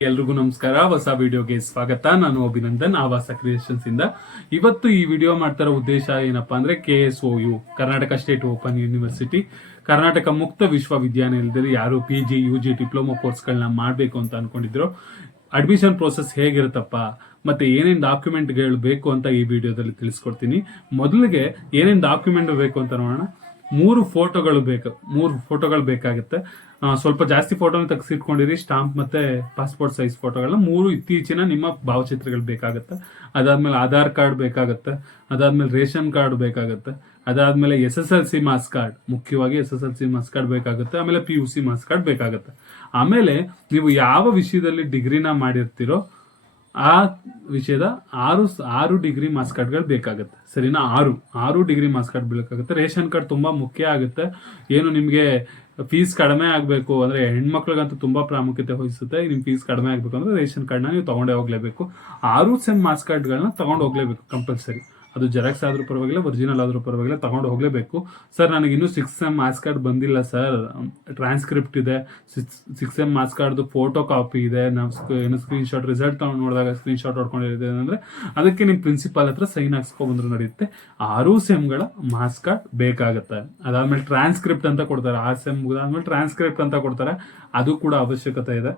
ಎಲ್ರಿಗೂ ನಮಸ್ಕಾರ. ಹೊಸ ವಿಡಿಯೋಗೆ ಸ್ವಾಗತ. ನಾನು ಅಭಿನಂದನ್, ಆವಾಸ ಕ್ರಿಯೇಷನ್ಸ್ ಇಂದ. ಇವತ್ತು ಈ ವಿಡಿಯೋ ಮಾಡ್ತಾರೋ ಉದ್ದೇಶ ಏನಪ್ಪಾ ಅಂದ್ರೆ KSOU, Karnataka state open university, Karnataka ಮುಕ್ತ ವಿಶ್ವವಿದ್ಯಾನಿಲಯದಲ್ಲಿ ಯಾರು PG UG ಡಿಪ್ಲೊಮಾ ಕೋರ್ಸ್ಗಳನ್ನ ಮಾಡಬೇಕು ಅಂತ ಅನ್ಕೊಂಡಿದ್ರು, ಅಡ್ಮಿಷನ್ ಪ್ರೋಸೆಸ್ ಹೇಗಿರುತ್ತಪ್ಪ ಮತ್ತೆ ಏನೇನು ಡಾಕ್ಯುಮೆಂಟ್ಗಳು ಬೇಕು ಅಂತ ಈ ವಿಡಿಯೋದಲ್ಲಿ ತಿಳಿಸ್ಕೊಡ್ತೀನಿ. ಮೊದಲಿಗೆ ಏನೇನು ಡಾಕ್ಯುಮೆಂಟ್ ಬೇಕು ಅಂತ ನೋಡೋಣ. 3 ಫೋಟೋಗಳು ಬೇಕಾಗುತ್ತೆ. ಸ್ವಲ್ಪ ಜಾಸ್ತಿ ಫೋಟೋನ ತೆಗೆಸಿಟ್ಕೊಂಡಿರಿ. ಸ್ಟಾಂಪ್ ಮತ್ತೆ ಪಾಸ್ಪೋರ್ಟ್ ಸೈಜ್ ಫೋಟೋಗಳನ್ನ 3 ಇತ್ತೀಚಿನ ನಿಮ್ಮ ಭಾವಚಿತ್ರಗಳು ಬೇಕಾಗುತ್ತೆ. ಅದಾದ್ಮೇಲೆ ಆಧಾರ್ ಕಾರ್ಡ್ ಬೇಕಾಗುತ್ತೆ. ಅದಾದ್ಮೇಲೆ ರೇಷನ್ ಕಾರ್ಡ್ ಬೇಕಾಗುತ್ತೆ. ಅದಾದ್ಮೇಲೆ SSLC ಮಾರ್ಕ್ಸ್ ಕಾರ್ಡ್, ಮುಖ್ಯವಾಗಿ SSLC ಮಾರ್ಕ್ಸ್ ಕಾರ್ಡ್ ಬೇಕಾಗುತ್ತೆ. ಆಮೇಲೆ PUC ಮಾರ್ಕ್ಸ್ ಕಾರ್ಡ್ ಬೇಕಾಗುತ್ತೆ. ಆಮೇಲೆ ನೀವು ಯಾವ ವಿಷಯದಲ್ಲಿ ಡಿಗ್ರಿನ ಮಾಡಿರ್ತೀರೋ ಆ ವಿಷಯದ 6 ಡಿಗ್ರಿ ಮಾರ್ಕ್ಸ್ ಕಾರ್ಡ್ಗಳು ಬೇಕಾಗುತ್ತೆ. ಸರಿನಾ? 6 ಡಿಗ್ರಿ ಮಾರ್ಕ್ಸ್ ಕಾರ್ಡ್ ಬೇಕಾಗುತ್ತೆ. ರೇಷನ್ ಕಾರ್ಡ್ ತುಂಬಾ ಮುಖ್ಯ ಆಗುತ್ತೆ. ಏನು ನಿಮಗೆ ಫೀಸ್ ಕಡಿಮೆ ಆಗಬೇಕು ಅಂದ್ರೆ, ಹೆಣ್ಮಕ್ಳಿಗಂತೂ ತುಂಬಾ ಪ್ರಾಮುಖ್ಯತೆ ವಹಿಸುತ್ತೆ. ನಿಮ್ ಫೀಸ್ ಕಡಿಮೆ ಆಗಬೇಕು ಅಂದ್ರೆ ರೇಷನ್ ಕಾರ್ಡ್ನ ನೀವು ತಗೊಂಡೇ ಹೋಗ್ಲೇಬೇಕು. 6 ಸೆಮ್ ಮಾರ್ಕ್ಸ್ ಕಾರ್ಡ್ಗಳನ್ನ ತಗೊಂಡು ಹೋಗ್ಲೇಬೇಕು ಕಂಪಲ್ಸರಿ. ಅದು ಜೆರಾಕ್ಸ್ ಆದ್ರೂ ಪರವಾಗಿಲ್ಲ, ಒರಿಜಿನಲ್ ಆದ್ರೂ ಪರವಾಗಿಲ್ಲ, ತಗೊಂಡು ಹೋಗ್ಲೇಬೇಕು. ಸರ್ ನನಗೆ ಇನ್ನೂ 6 ಸೆಮ್ ಮಾರ್ಕ್ಸ್ ಕಾರ್ಡ್ ಬಂದಿಲ್ಲ ಸರ್, ಟ್ರಾನ್ಸ್ಕ್ರಿಪ್ಟ್ ಇದೆ, 6 sem marks card photocopy ಇದೆ, ನಾವು ಸ್ಕ್ರೀನ್ ಶಾಟ್ ರಿಸಲ್ಟ್ ನೋಡಿದಾಗ ಸ್ಕ್ರೀನ್ ಶಾಟ್ ಹೊಡ್ಕೊಂಡಿದೆ ಅಂದ್ರೆ ಅದಕ್ಕೆ ನಿಮ್ ಪ್ರಿನ್ಸಿಪಾಲ್ ಹತ್ರ ಸೈನ್ ಹಾಕ್ಸ್ಕೊಂಡ್ಬಂದ್ರು ನಡೆಯುತ್ತೆ. 6 ಸೆಮ್ಗಳ ಮಾರ್ಕ್ಸ್ ಕಾರ್ಡ್ ಬೇಕಾಗುತ್ತೆ. ಅದಾದ್ಮೇಲೆ ಟ್ರಾನ್ಸ್ಕ್ರಿಪ್ಟ್ ಅಂತ ಕೊಡ್ತಾರೆ. 6 ಸೆಮ್ ಮುಗಿದಾದ್ಮೇಲೆ ಟ್ರಾನ್ಸ್ಕ್ರಿಪ್ಟ್ ಅಂತ ಕೊಡ್ತಾರೆ, ಅದು ಕೂಡ ಅವಶ್ಯಕತೆ ಇದೆ.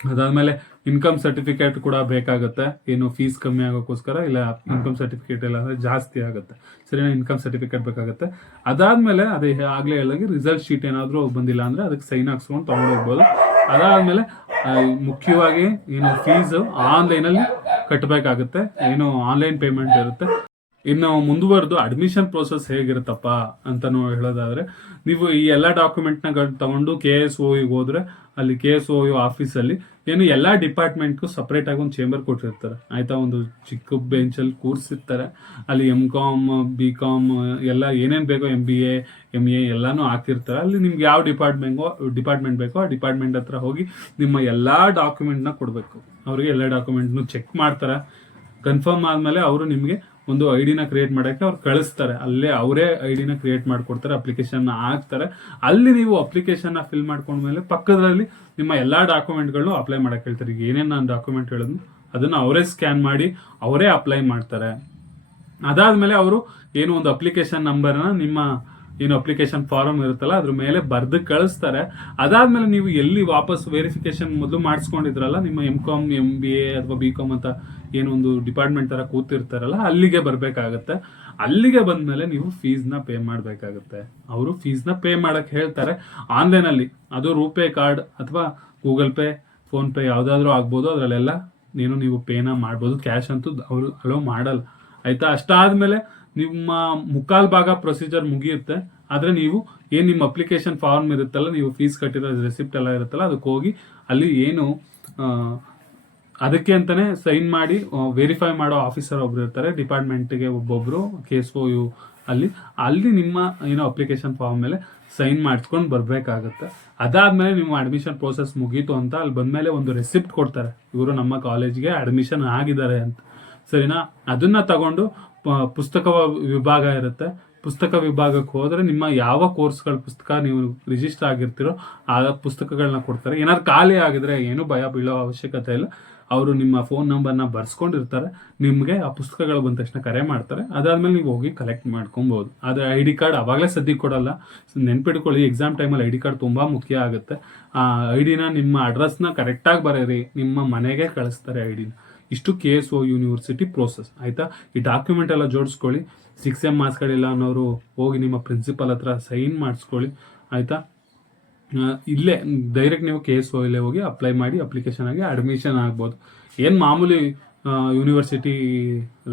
ಅದಾದ್ಮೇಲೆ ಇನ್ಕಮ್ ಸರ್ಟಿಫಿಕೇಟ್ ಕೂಡ ಬೇಕಾಗುತ್ತೆ. ಏನು ಫೀಸ್ ಕಮ್ಮಿ ಆಗೋಕ್ಕೋಸ್ಕರ, ಇಲ್ಲ ಇನ್ಕಮ್ ಸರ್ಟಿಫಿಕೇಟ್ ಇಲ್ಲ ಅಂದ್ರೆ ಜಾಸ್ತಿ ಆಗುತ್ತೆ. ಸರಿನಾ? ಇನ್ಕಮ್ ಸರ್ಟಿಫಿಕೇಟ್ ಬೇಕಾಗುತ್ತೆ. ಅದಾದ್ಮೇಲೆ ಅದೇ ಆಗ್ಲೇ ಹೇಳಿದಾಗೆ ರಿಸಲ್ಟ್ ಶೀಟ್ ಏನಾದ್ರೂ ಬಂದಿಲ್ಲ ಅಂದ್ರೆ ಅದಕ್ಕೆ ಸೈನ್ ಹಾಕ್ಸ್ಕೊಂಡು ತಗೊಂಡು ಹೋಗ್ಬೋದು. ಅದಾದ್ಮೇಲೆ ಮುಖ್ಯವಾಗಿ ಏನು ಫೀಸ್ ಆನ್ಲೈನಲ್ಲಿ ಕಟ್ಟಬೇಕಾಗುತ್ತೆ. ಏನು ಆನ್ಲೈನ್ ಪೇಮೆಂಟ್ ಇರುತ್ತೆ. ಇನ್ನು ಮುಂದುವರೆದು ಅಡ್ಮಿಷನ್ ಪ್ರೋಸೆಸ್ ಹೇಗಿರುತ್ತಪ್ಪ ಅಂತ ಹೇಳೋದಾದ್ರೆ, ನೀವು ಈ ಎಲ್ಲ ಡಾಕ್ಯುಮೆಂಟ್ನ ತಗೊಂಡು KSOU ಹೋದ್ರೆ, ಅಲ್ಲಿ KSOU ಆಫೀಸಲ್ಲಿ ಏನು ಎಲ್ಲಾ ಡಿಪಾರ್ಟ್ಮೆಂಟ್ಗೂ ಸಪರೇಟ್ ಆಗಿ ಒಂದು ಚೇಂಬರ್ ಕೊಟ್ಟಿರ್ತಾರೆ. ಆಯ್ತಾ? ಒಂದು ಚಿಕ್ಕ ಬೆಂಚಲ್ಲಿ ಕೂರಿಸಿರ್ತಾರೆ. ಅಲ್ಲಿ MCOM BCOM ಎಲ್ಲ ಏನೇನು ಬೇಕೋ, MBA MA ಎಲ್ಲಾನು ಹಾಕಿರ್ತಾರೆ. ಅಲ್ಲಿ ನಿಮ್ಗೆ ಯಾವ ಡಿಪಾರ್ಟ್ಮೆಂಟ್ ಬೇಕೋ ಆ ಡಿಪಾರ್ಟ್ಮೆಂಟ್ ಹತ್ರ ಹೋಗಿ ನಿಮ್ಮ ಎಲ್ಲಾ ಡಾಕ್ಯುಮೆಂಟ್ನ ಕೊಡಬೇಕು. ಅವರಿಗೆ ಎಲ್ಲ ಡಾಕ್ಯುಮೆಂಟ್ನು ಚೆಕ್ ಮಾಡ್ತಾರೆ. ಕನ್ಫರ್ಮ್ ಆದ್ಮೇಲೆ ಅವರು ನಿಮಗೆ ಒಂದು ಐಡಿನ ಕ್ರಿಯೇಟ್ ಮಾಡಕ್ಕೆ ಅವ್ರು ಕಳಿಸ್ತಾರೆ. ಅಲ್ಲೇ ಅವರೇ ಐಡಿನ ಕ್ರಿಯೇಟ್ ಮಾಡ್ಕೊಡ್ತಾರೆ, ಅಪ್ಲಿಕೇಶನ್ ಹಾಕ್ತಾರೆ. ಅಲ್ಲಿ ನೀವು ಅಪ್ಲಿಕೇಶನ್ ಫಿಲ್ ಮಾಡ್ಕೊಂಡ್ಮೇಲೆ ಪಕ್ಕದಲ್ಲಿ ನಿಮ್ಮ ಎಲ್ಲಾ ಡಾಕ್ಯುಮೆಂಟ್ಗಳನ್ನು ಅಪ್ಲೈ ಮಾಡಕ್ಕೆ ಹೇಳ್ತಾರೆ. ಈಗ ಏನೇನು ನಾನು ಡಾಕ್ಯುಮೆಂಟ್ ಹೇಳಿದ್ನು ಅದನ್ನ ಅವರೇ ಸ್ಕ್ಯಾನ್ ಮಾಡಿ ಅವರೇ ಅಪ್ಲೈ ಮಾಡ್ತಾರೆ. ಅದಾದ್ಮೇಲೆ ಅವರು ಏನು ಒಂದು ಅಪ್ಲಿಕೇಶನ್ ನಂಬರ್ನ ನಿಮ್ಮ ಏನು ಅಪ್ಲಿಕೇಶನ್ ಫಾರಮ್ ಇರುತ್ತಲ್ಲ ಅದ್ರ ಮೇಲೆ ಬರ್ದು ಕಳಿಸ್ತಾರೆ. ಅದಾದ್ಮೇಲೆ ನೀವು ಎಲ್ಲಿ ವಾಪಸ್ ವೆರಿಫಿಕೇಶನ್ ಮೊದಲು ಮಾಡಿಸ್ಕೊಂಡಿದ್ರಲ್ಲ, ನಿಮ್ಮ MCOM MBA ಅಥವಾ BCOM ಅಂತ ಏನೊಂದು ಡಿಪಾರ್ಟ್ಮೆಂಟ್ ತರ ಕೂತಿರ್ತಾರಲ್ಲ, ಅಲ್ಲಿಗೆ ಬರ್ಬೇಕಾಗತ್ತೆ. ಅಲ್ಲಿಗೆ ಬಂದ್ಮೇಲೆ ನೀವು ಫೀಸ್ನ ಪೇ ಮಾಡಬೇಕಾಗುತ್ತೆ. ಅವರು ಫೀಸ್ನ ಪೇ ಮಾಡಕ್ ಹೇಳ್ತಾರೆ ಆನ್ಲೈನಲ್ಲಿ. ಅದು ರೂಪೇ ಕಾರ್ಡ್ ಅಥವಾ ಗೂಗಲ್ ಪೇ, ಫೋನ್ ಪೇ ಯಾವ್ದಾದ್ರು ಆಗ್ಬೋದು. ಅದರಲ್ಲೆಲ್ಲ ನೀವು ಪೇನ ಮಾಡ್ಬೋದು. ಕ್ಯಾಶ್ ಅಂತೂ ಅವರು ಅಲೋ ಮಾಡಲ್ಲ. ಆಯ್ತಾ? ಅಷ್ಟಾದ್ಮೇಲೆ ನಿಮ್ಮ ಮುಕ್ಕಾಲ್ ಭಾಗ ಪ್ರೊಸೀಜರ್ ಮುಗಿಯುತ್ತೆ. ಆದ್ರೆ ನೀವು ಏನ್ ನಿಮ್ಮ ಅಪ್ಲಿಕೇಶನ್ ಫಾರ್ಮ್ ಇರುತ್ತಲ್ಲ, ನೀವು ಫೀಸ್ ಕಟ್ಟಿರೋ ರೆಸಿಪ್ಟ್ ಎಲ್ಲ ಇರುತ್ತಲ್ಲ, ಅದಕ್ಕೆ ಹೋಗಿ ಅಲ್ಲಿ ಏನು ಅದಕ್ಕೆ ಅಂತಾನೆ ಸೈನ್ ಮಾಡಿ ವೆರಿಫೈ ಮಾಡೋ ಆಫೀಸರ್ ಒಬ್ರು ಇರ್ತಾರೆ. ಡಿಪಾರ್ಟ್ಮೆಂಟ್ಗೆ ಒಬ್ಬೊಬ್ರು KSOU ಅಲ್ಲಿ ನಿಮ್ಮ ಏನೋ ಅಪ್ಲಿಕೇಶನ್ ಫಾರ್ಮ್ ಮೇಲೆ ಸೈನ್ ಮಾಡಿಸ್ಕೊಂಡು ಬರ್ಬೇಕಾಗತ್ತೆ. ಅದಾದ್ಮೇಲೆ ನಿಮ್ಮ ಅಡ್ಮಿಷನ್ ಪ್ರೋಸೆಸ್ ಮುಗೀತು ಅಂತ ಅಲ್ಲಿ ಬಂದ್ಮೇಲೆ ಒಂದು ರೆಸಿಪ್ಟ್ ಕೊಡ್ತಾರೆ, ಇವರು ನಮ್ಮ ಕಾಲೇಜ್ಗೆ ಅಡ್ಮಿಷನ್ ಆಗಿದ್ದಾರೆ ಅಂತ. ಸರಿನಾ? ಅದನ್ನ ತಗೊಂಡು ಪುಸ್ತಕ ವಿಭಾಗ ಇರುತ್ತೆ. ಪುಸ್ತಕ ವಿಭಾಗಕ್ಕೆ ಹೋದ್ರೆ ನಿಮ್ಮ ಯಾವ ಕೋರ್ಸ್ಗಳ ಪುಸ್ತಕ ನೀವು ರಿಜಿಸ್ಟರ್ ಆಗಿರ್ತೀರೋ ಆ ಪುಸ್ತಕಗಳನ್ನ ಕೊಡ್ತಾರೆ. ಏನಾದ್ರು ಖಾಲಿ ಆಗಿದ್ರೆ ಏನು ಭಯ ಬೀಳೋ ಅವಶ್ಯಕತೆ ಇಲ್ಲ. ಅವರು ನಿಮ್ಮ ಫೋನ್ ನಂಬರ್ನ ಬರ್ಸ್ಕೊಂಡಿರ್ತಾರೆ. ನಿಮಗೆ ಆ ಪುಸ್ತಕಗಳು ಬಂದ ತಕ್ಷಣ ಕರೆ ಮಾಡ್ತಾರೆ. ಅದಾದ್ಮೇಲೆ ನೀವು ಹೋಗಿ ಕಲೆಕ್ಟ್ ಮಾಡ್ಕೊಬಹುದು. ಆದ್ರೆ ID ಕಾರ್ಡ್ ಅವಾಗಲೇ ಸದ್ಯಕ್ಕೆ ಕೊಡಲ್ಲ. ನೆನ್ಪಿಟ್ಕೊಳ್ಳಿ, ಎಕ್ಸಾಮ್ ಟೈಮಲ್ಲಿ ID ಕಾರ್ಡ್ ತುಂಬಾ ಮುಖ್ಯ ಆಗುತ್ತೆ. ಆ ಐಡಿನ ನಿಮ್ಮ ಅಡ್ರೆಸ್ನ ಕರೆಕ್ಟಾಗಿ ಬರೀರಿ, ನಿಮ್ಮ ಮನೆಗೆ ಕಳಿಸ್ತಾರೆ ಐಡಿನ. ಇಷ್ಟು KSOU ಯೂನಿವರ್ಸಿಟಿ ಪ್ರೋಸೆಸ್. ಆಯ್ತಾ? ಈ ಡಾಕ್ಯುಮೆಂಟ್ ಎಲ್ಲ ಜೋಡಿಸ್ಕೊಳ್ಳಿ. 6 ಸೆಮ್ ಮಾರ್ಕ್ಸ್ ಕಾರ್ಡ್ ಇಲ್ಲ ಅನ್ನೋರು ಹೋಗಿ ನಿಮ್ಮ ಪ್ರಿನ್ಸಿಪಲ್ ಹತ್ರ ಸೈನ್ ಮಾಡಿಸ್ಕೊಳ್ಳಿ. ಆಯ್ತಾ? ಇಲ್ಲೇ ಡೈರೆಕ್ಟ್ ನೀವು KSOU ಇಲ್ಲೇ ಹೋಗಿ ಅಪ್ಲೈ ಮಾಡಿ ಅಪ್ಲಿಕೇಶನ್ ಆಗಿ ಅಡ್ಮಿಷನ್ ಆಗ್ಬೋದು. ಏನು ಮಾಮೂಲಿ ಯೂನಿವರ್ಸಿಟಿ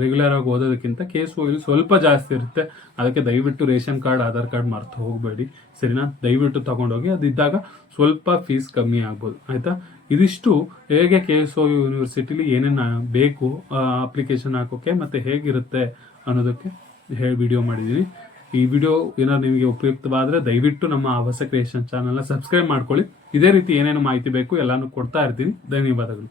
ರೆಗ್ಯುಲರ್ ಆಗಿ ಓದೋದಕ್ಕಿಂತ KSOU ಸ್ವಲ್ಪ ಜಾಸ್ತಿ ಇರುತ್ತೆ. ಅದಕ್ಕೆ ದಯವಿಟ್ಟು ರೇಷನ್ ಕಾರ್ಡ್, ಆಧಾರ್ ಕಾರ್ಡ್ ಮರ್ತು ಹೋಗಬೇಡಿ. ಸರಿನಾ? ದಯವಿಟ್ಟು ತಗೊಂಡೋಗಿ. ಅದಿದ್ದಾಗ ಸ್ವಲ್ಪ ಫೀಸ್ ಕಮ್ಮಿ ಆಗ್ಬೋದು. ಆಯ್ತಾ? ಇದಿಷ್ಟು ಹೇಗೆ KSOU ಯೂನಿವರ್ಸಿಟಿಲಿ ಏನೇನು ಬೇಕು ಅಪ್ಲಿಕೇಶನ್ ಹಾಕೋಕೆ ಮತ್ತೆ ಹೇಗಿರುತ್ತೆ ಅನ್ನೋದಕ್ಕೆ ವಿಡಿಯೋ ಮಾಡಿದ್ದೀನಿ. ಈ ವಿಡಿಯೋ ಏನಾದ್ರು ನಿಮಗೆ ಉಪಯುಕ್ತವಾದರೆ ದಯವಿಟ್ಟು ನಮ್ಮ ಆವಾಸ ಕ್ರಿಯೇಷನ್ ಚಾನಲ್ನ ಸಬ್ಸ್ಕ್ರೈಬ್ ಮಾಡ್ಕೊಳ್ಳಿ. ಇದೇ ರೀತಿ ಏನೇನು ಮಾಹಿತಿ ಬೇಕು ಎಲ್ಲಾನು ಕೊಡ್ತಾ ಇರ್ತೀನಿ. ಧನ್ಯವಾದಗಳು.